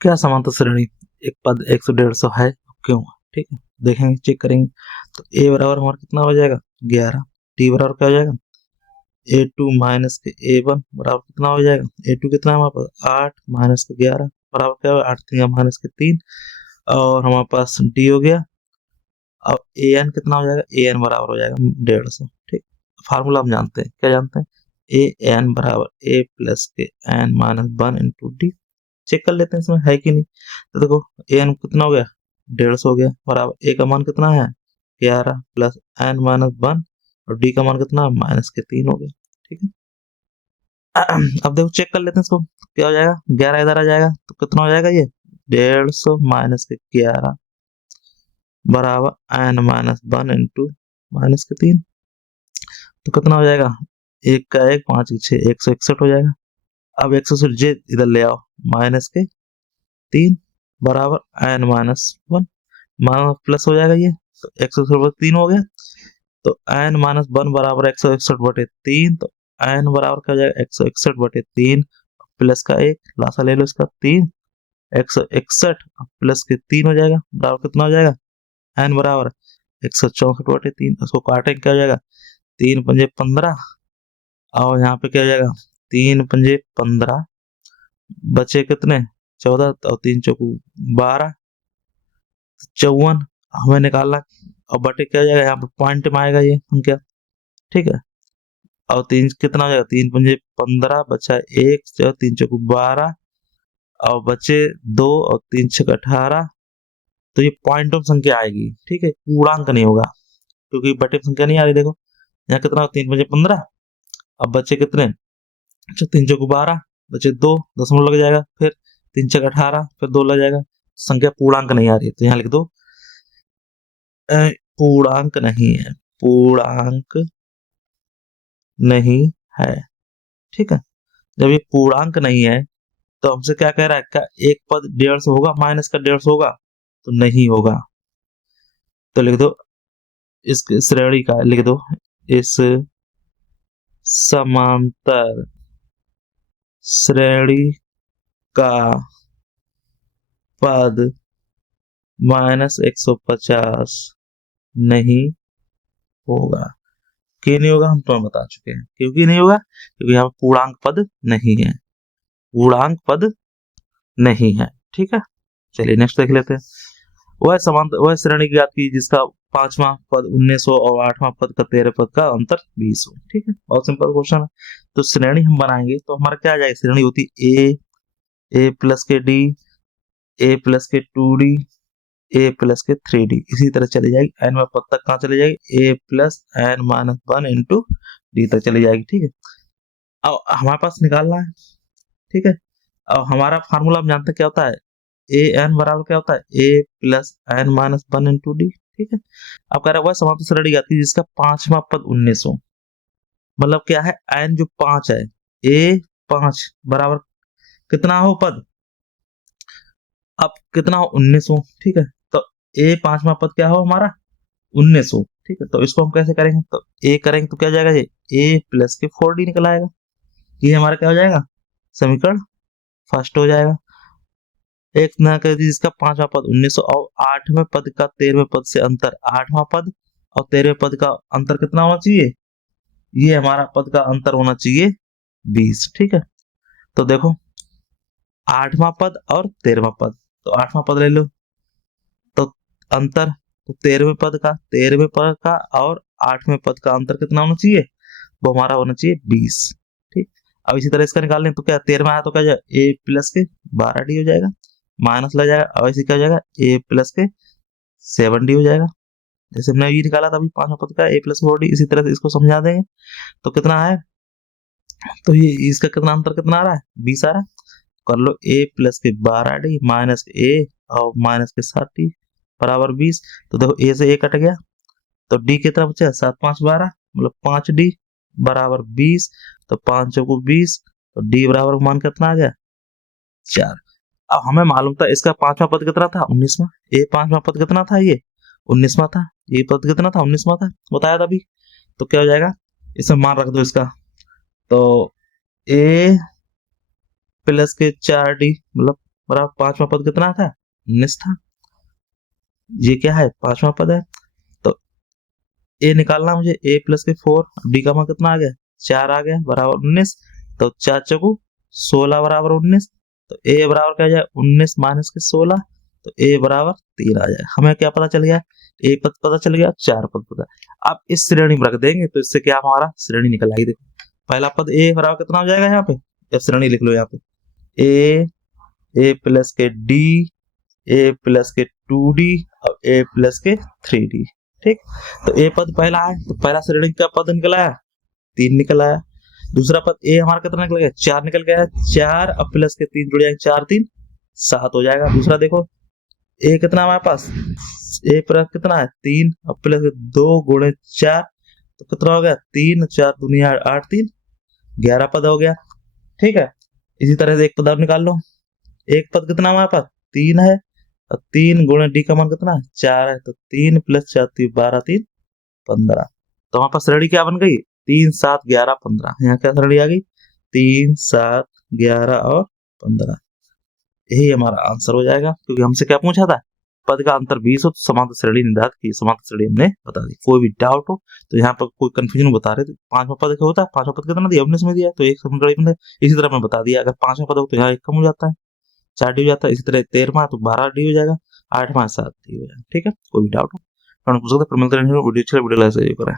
क्या समांतर श्रेणी एक पद 100 150 है क्यों? ठीक है, देखेंगे, चेक करेंगे। तो a बराबर हमारा कितना हो जाएगा 11, t बराबर क्या हो जाएगा a2 माइनस के a1 बराबर कितना हो जाएगा, a2 कितना है हमारे पास 8 माइनस के 11 बराबर क्या होगा 8 3 माइनस के 3, और हमारे पास d हो गया। अब an कितना हो जाएगा, an बराबर हो जाएगा 150। ठीक, फार्मूला हम जानते हैं, क्या जानते हैं, an बराबर a प्लस के n minus 1 into D. Check कर लेते हैं इसमें है कि नहीं। तो देखो an कितना हो गया 150 हो गया, बराबर a का मान कितना है 11 प्लस n माइनस 1 और d का मान कितना है माइनस के 3 हो गया। ठीक है, अब देखो चेक कर लेते हैं इसको, क्या हो जाएगा 11 इधर आ जाएगा तो कितना हो जाएगा ये 150 माइनस के 11 बराबर n माइनस 1 इंटू माइनस के 3, तो कितना हो जाएगा, एक का एक, 5 के 6, 161 हो जाएगा। अब 160 जे इधर ले आओ, माइनस के 3 बराबर n माइनस 1, माइनस प्लस हो जाएगा ये, तो 160/3 हो गया। तो n माइनस 1 बराबर 161/3, तो n बराबर क्या हो जाएगा 161/3 प्लस का 1, लासा ले लो इसका 3, 161 प्लस के 3 हो जाएगा, बराबर कितना हो जाएगा n बराबर 164/3। उसको काटेंगे क्या हो जाएगा 3 पंजे 15, और यहाँ पे क्या हो जाएगा 3 पंजे 15, बचे कितने 14 और 3 चौकू 12, 54 हमें निकालना। और बटे क्या हो जाएगा यहाँ पे पॉइंट में आएगा ये संख्या। ठीक है, और 3 कितना हो जाएगा 3 पंजे 15, बचा 1, 3 चौकू 12 और बचे 2 और 3 छक 18, तो ये पॉइंट ऑफ संख्या आएगी। ठीक है, पूर्णांक नहीं होगा क्योंकि बटे संख्या नहीं आ रही। देखो यहाँ कितना 3 पंजे 15, अब बचे कितने 3 चौकू 12, बचे 2, दशमलव लग जाएगा, फिर 3 छक 18, फिर 2 लग जाएगा, संख्या पूर्णांक नहीं आ रही, तो यहाँ लिख दो पूर्णांक नहीं है, पूर्णांक नहीं है। ठीक है, जब ये पूर्णांक नहीं है तो हमसे क्या कह रहा है, क्या एक पद 150 होगा माइनस का 150 होगा, तो नहीं होगा। तो लिख दो इस श्रेणी का, लिख दो इस समांतर श्रेणी का पद -150 नहीं होगा। क्यों नहीं होगा हम तो बता चुके हैं, क्योंकि नहीं होगा क्योंकि यहाँ पूर्णांक पद नहीं है, पूर्णांक पद नहीं है। ठीक है, चलिए नेक्स्ट देख लेते हैं। वह समांतर वह श्रेणी ज्ञात की जिसका 5वां पद 1900 और 8वां पद का 13 पद का अंतर 20 हो। ठीक है, बहुत सिंपल क्वेश्चन है। तो श्रेणी हम बनाएंगे तो हमारा क्या आ जाएगा, श्रेणी होती ए प्लस के डी, ए प्लस के 2d, ए प्लस के 3d, इसी तरह चली जाएगी एन में पद तक। कहाँ चली जाएगी a plus n minus 1 into d तक चली जाएगी। ठीक है, अब हमारे पास निकालना है। ठीक है, अब हमारा फार्मूला हम जानते हैं क्या होता है, ए एन बराबर क्या होता है a plus n minus 1 into d. ठीक है, अब कह रहा है वह समांतर श्रेणी आती है जिसका 5वां पद 1900, मतलब क्या है एन जो 5 है, ए 5 बराबर कितना हो पद, अब कितना हो 1900। ठीक है, तो ए 5वां पद क्या हो हमारा 1900। ठीक है, तो इसको हम कैसे करेंगे, तो ए करेंगे तो क्या जाएगा ये ए प्लस के 4d निकल आएगा, ये हमारा क्या हो जाएगा समीकरण फर्स्ट हो जाएगा। एक ना कर दी जिसका 5वां पद 1900 और 8वें पद का 13वें पद से अंतर, 8वां पद और 13वें पद का अंतर कितना होना चाहिए, ये हमारा पद का अंतर होना चाहिए 20। ठीक है, तो देखो 8वां पद और 13वां पद, तो 8वां पद ले लो, तो अंतर तो 13वें पद का और 8वें पद का अंतर कितना होना चाहिए, वो हमारा होना चाहिए 20। ठीक, अब इसी तरह इसका निकाल लें तो क्या 13वां आया तो क्या जाएगा ए प्लस के 12d हो जाएगा, माइनस लग जाएगा, और इसी क्या हो जाएगा ए प्लस के 7d हो जाएगा। जैसे हमने ये निकाला था अभी 5वां पद का ए प्लस 4d, इसी तरह से इसको समझा देंगे तो कितना है, तो ये इसका कितना अंतर कितना आ रहा है 20 आ रहा है। कर लो ए प्लस के 12d माइनस ए और माइनस के 7d बराबर 20। तो देखो ए से ए कट गया तो डी कितना बचा 7 5 12 मतलब 5d बराबर 20, तो 5 को 20, तो डी बराबर मान कितना आ गया 4। अब हमें मालूम था इसका 5वां पद कितना था 19वां, ए 5वां पद कितना था ये 19वां था, ये पद कितना था 19वां था बताया था अभी। तो क्या हो जाएगा इसमें मान रख दो इसका, तो ए प्लस के 4d मतलब बराबर पांचवा पद कितना था, 19 था। ये क्या है, पांचवा पद है। तो ए निकालना मुझे, a प्लस के 4, d का मान कितना आ गया, 4 आ गया, बराबर 19। तो 4 चौको 16 बराबर 19। तो a बराबर क्या आ जाए, 19 माइनस के 16। तो a बराबर 3 आ जाए। हमें क्या पता चल गया, a पद पता चल गया, 4 पद पता। अब इस श्रेणी में रख देंगे तो इससे क्या हमारा श्रेणी निकल आएगी। देखो पहला पद a बराबर कितना हो जाएगा, यहाँ पे जब श्रेणी लिख लो, यहाँ पे a प्लस के d, a प्लस के 2d और a प्लस के 3d। ठीक, तो a पद पहला है, तो पहला श्रेणी का पद निकल आया, 3 निकल आया। दूसरा पद a हमारा कितना निकल गया, 4 निकल गया। 4 अब प्लस के 3 जुड़ जाएंगे, 4 3 7 हो जाएगा। दूसरा देखो a कितना हमारे पास, a प्लस कितना है 3, अब प्लस 2 गुणे 4, तो कितना हो गया, 3 4 दुनिया 8 3 11 पद हो गया। ठीक है, इसी तरह से एक पद और निकाल लो। एक पद कितना हमारे पास 3 है, और 3 गुणे डी का मान कितना है 4 है, तो 3 प्लस 4 12 3 15। तो हमारे पास श्रेणी क्या बन गई, 3 7 11 15। यहाँ क्या श्रेणी आ गई, 3 7 11 और 15। यही हमारा आंसर हो जाएगा, क्योंकि हमसे क्या पूछा था, पद का अंतर 20 हो तो समांतर श्रेणी निर्धारित की। समांतर श्रेणी हमने बता दी। कोई भी डाउट हो तो यहाँ पर कोई कंफ्यूजन बता रहे थे, पांचवा पद क्या होता है, पांचवा पद कितना दिया 19 में दिया, तो एक समीकरण में इसी तरह मैं बता दिया। अगर पांचवा पद हो तो यहाँ एक कम हो जाता है, 4 डी हो जाता है। इसी तरह 13वां तो 12 डी हो जाएगा, 8वां 7 डी हो जाएगा। ठीक है, कोई भी डाउट हो तो पूछ सकते हैं। वीडियो अच्छा वीडियो लाइक करें।